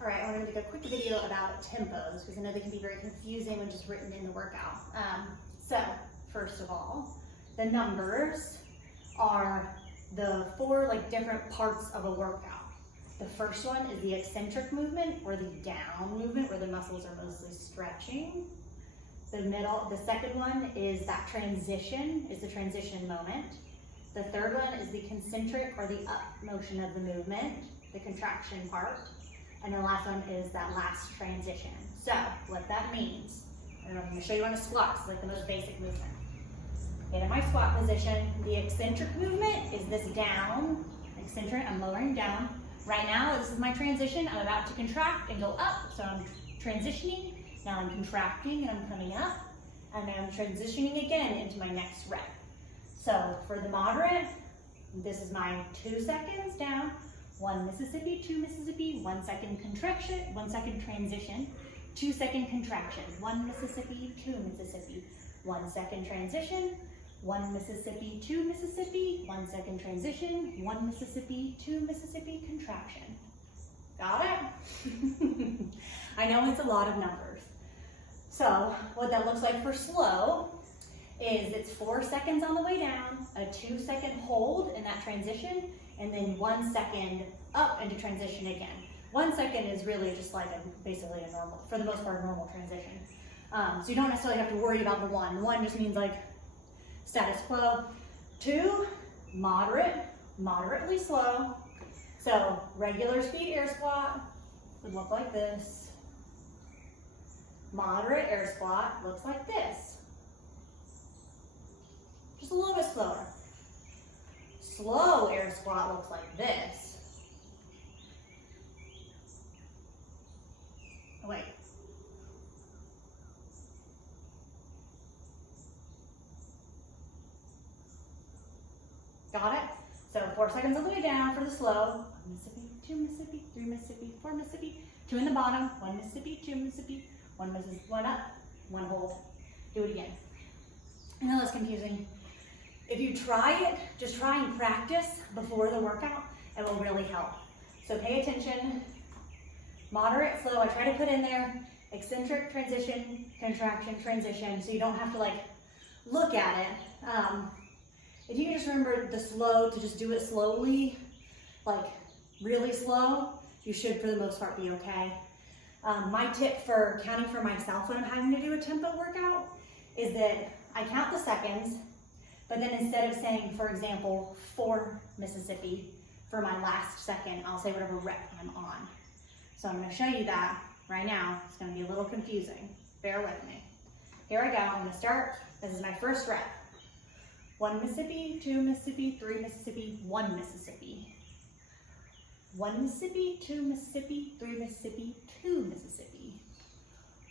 All right, I'm going to make a quick video about tempos because I know they can be very confusing when just written in the workout. So, first of all, the numbers are the four different parts of a workout. The first one is the eccentric movement or the down movement where the muscles are mostly stretching. The second one is that transition, is the transition moment. The third one is the concentric or the up motion of the movement, the contraction part. And the last one is that last transition. So what that means, and I'm going to show you on a squat, it's like the most basic movement. Get in my squat position. The eccentric movement is this down, eccentric, I'm lowering down. Right now, this is my transition. I'm about to contract and go up, so I'm transitioning. Now I'm contracting and I'm coming up, and then I'm transitioning again into my next rep. So for the moderate, this is my 2 seconds down, 1 Mississippi, 2 Mississippi, 1 second contraction, 1 second transition, 2 second contraction, 1 Mississippi, 2 Mississippi, 1 second transition, 1 Mississippi, 2 Mississippi, 1 second transition, 1 Mississippi, 2 Mississippi contraction. Got it? I know it's a lot of numbers. So what that looks like for slow is it's 4 seconds on the way down, a 2 second hold in that transition, and then 1 second up into transition again. 1 second is really just basically a normal, for the most part, a normal transition. So you don't necessarily have to worry about the one. The one just means status quo. 2, moderate, moderately slow. So regular speed air squat would look like this. Moderate air squat looks like this. Just a little bit slower. Slow air squat looks like this. Oh, wait. Got it? So 4 seconds all the way down for the slow. 1 Mississippi, 2 Mississippi, 3 Mississippi, 4 Mississippi, 2 in the bottom, 1 Mississippi, 2 Mississippi, 1 Mississippi, 1 up, 1 hold. Do it again. I know that's confusing. If you try it, just try and practice before the workout. It will really help. So pay attention. Moderate, slow. I try to put in there eccentric, transition, contraction, transition, so you don't have to look at it. If you can just remember the slow to just do it slowly, really slow, you should for the most part be okay. My tip for counting for myself when I'm having to do a tempo workout is that I count the seconds, but then instead of saying, for example, 4 Mississippi for my last second, I'll say whatever rep I'm on. So I'm going to show you that right now. It's going to be a little confusing. Bear with me. Here I go. I'm going to start. This is my first rep. 1 Mississippi, 2 Mississippi, 3 Mississippi, 1 Mississippi. 1 Mississippi, 2 Mississippi, 3 Mississippi, 2 Mississippi.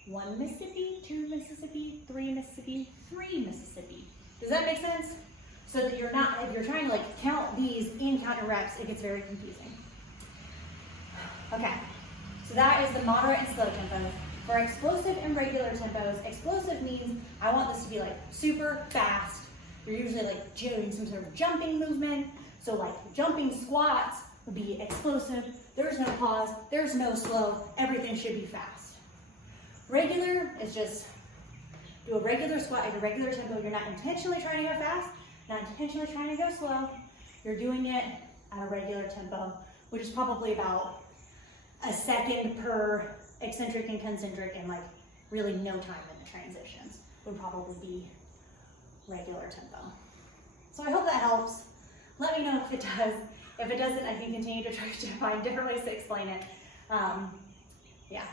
1 Mississippi, 2 Mississippi, 3 Mississippi, 3 Mississippi. Does that make sense? So that you're not, if you're trying to count these in counting reps, it gets very confusing. Okay, so that is the moderate and slow tempos. For explosive and regular tempos, explosive means I want this to be super fast. You're usually doing some sort of jumping movement. So jumping squats would be explosive. There's no pause, there's no slow, everything should be fast. Regular is just do a regular squat at a regular tempo. You're not intentionally trying to go fast, not intentionally trying to go slow. You're doing it at a regular tempo, which is probably about a second per eccentric and concentric, and really no time in the transitions would probably be regular tempo. So I hope that helps. Let me know if it does. If it doesn't, I can continue to try to find different ways to explain it. Yeah.